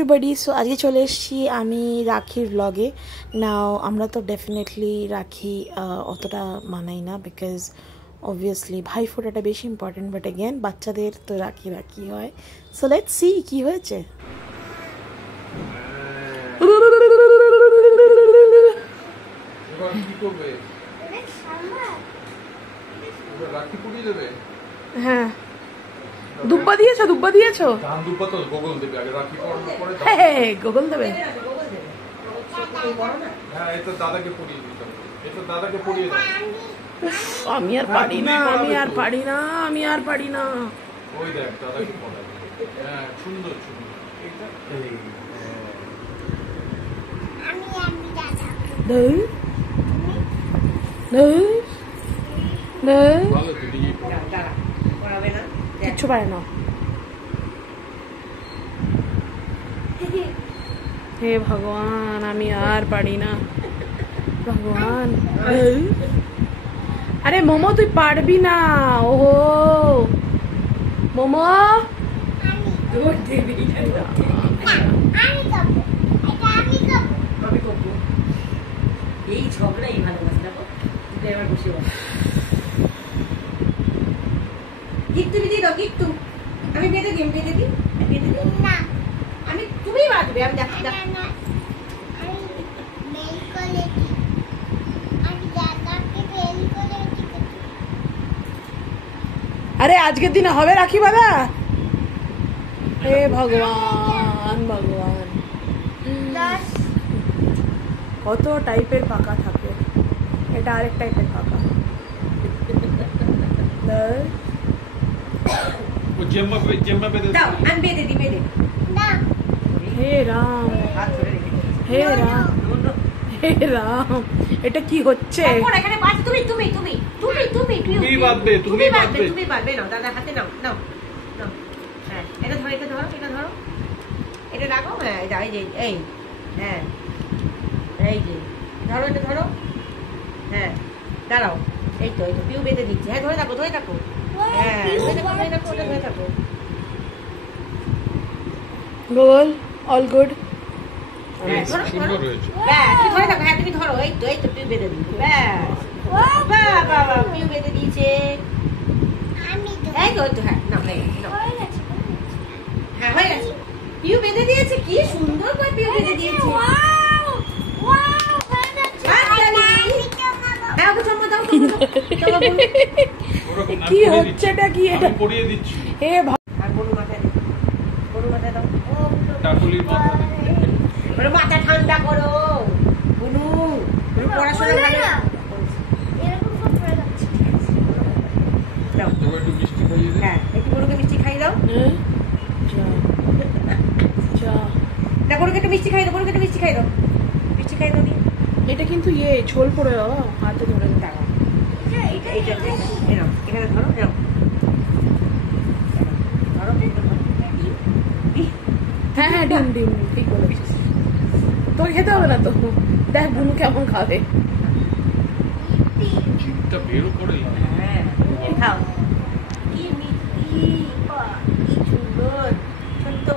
Everybody, so আজকে চলে এসেছি আমি রাখির ব্লগে। নাও আমরা তো ডেফিনেটলি রাখি অতটা মানাই না, বিকজ অবভিয়াসলি ভাই ফোটাটা বেশি ইম্পর্টেন্ট, বাট এগেন বাচ্চাদের তো রাখি রাখি হয়। সো লেটস সি কি হয়েছে। হ্যাঁ, দুব্বা দিয়েছো? দুব্বা দিয়েছো? হ্যাঁ, গোগল দেবে। আমি আর পারি না, আমি আর পারি না, আমি আর পারি না। কিচ্ছু পারে না। হে ভগবান, আমি আর পারি না ভগবান। আরে মোমো তুই পারবি না। ওহো মোমো, এই ঝগড়াই ভালোবাসি। দেখো এবার বসে গিট্টু দিয়ে দাও, গিট্টু। আমি বেঁধে দিই, বেঁধে দিই, বেঁধে দিই না। আমি তুমি বাঁধবে, আমি দেখি। আরে আজকের দিনে হবে রাখি বাঁধা? হে ভগবান ভগবান, কত টাইপের পাকা থাকে। এটা আরেক টাইপের পাকা। হে রাম, হে রাম, হে রাম, এটা কি হচ্ছে? তুমি তুমি তুমি তুমি তুমি তুমি বাঁধবে, তুমি বাঁধবে, তুমি বাঁধবে। নাও দাদা হাতে নাও, নাও নাও। হ্যাঁ, এটা ধরো, এটা ধরো, এটা ধরো, এটা রাখো। হ্যাঁ, এটা এই যে, এই হ্যাঁ, এই যে ধরো, এটা ধরো। হ্যাঁ, দাঁড়াও। এই তো, এই তো পিউ বেঁধে দিচ্ছে। হ্যাঁ, ধরে থাকো, ধরে থাকো। হ্যাঁ, ধরে থাকো, ধরে থাকো, ওটা ধরে থাকো। গোল, অল গুড। হ্যাঁ, ধরো, ধরো। ব্যাস, তুমি ধরে থাকো। হ্যাঁ, তুমি ধরো। এই তো, এই তো পিউ বেঁধে দিচ্ছে। ব্যাস, বাহ বাহ বাহ, পিউ বেঁধে দিয়েছে। এই তো, এই তো। হ্যাঁ, নাও, হয়ে গেছে, নাও। হ্যাঁ, হয়ে গেছে। পিউ বেঁধে দিয়েছে। কি সুন্দর করে পিউ বেঁধে দিয়েছে। কি হচ্ছে এটা? কি এটা? হে মাথা ঠান্ডা করো বুনু, পড়াশোনা ভালো। হ্যাঁ, একটু গরুকে মিষ্টি খাই দাও। না, গরুকে একটু মিষ্টি খাই দাও, গরুকে একটু মিষ্টি খাই দাও, মিষ্টি খাই দাও। এটা কিন্তু ইয়ে ঝোল পড়ে হাতে ধরে টাকা। এইটা এরকম, এখানে ধরো, এরকম ধরো। হ্যাঁ হ্যাঁ, ডিম ডিম, ঠিক বলেছিস। তোর খেতে হবে না তো, দেখ বুনু কেমন খাবে। হ্যাঁ, খাও। কি মিষ্টি, কি সুন্দর ছোট্ট।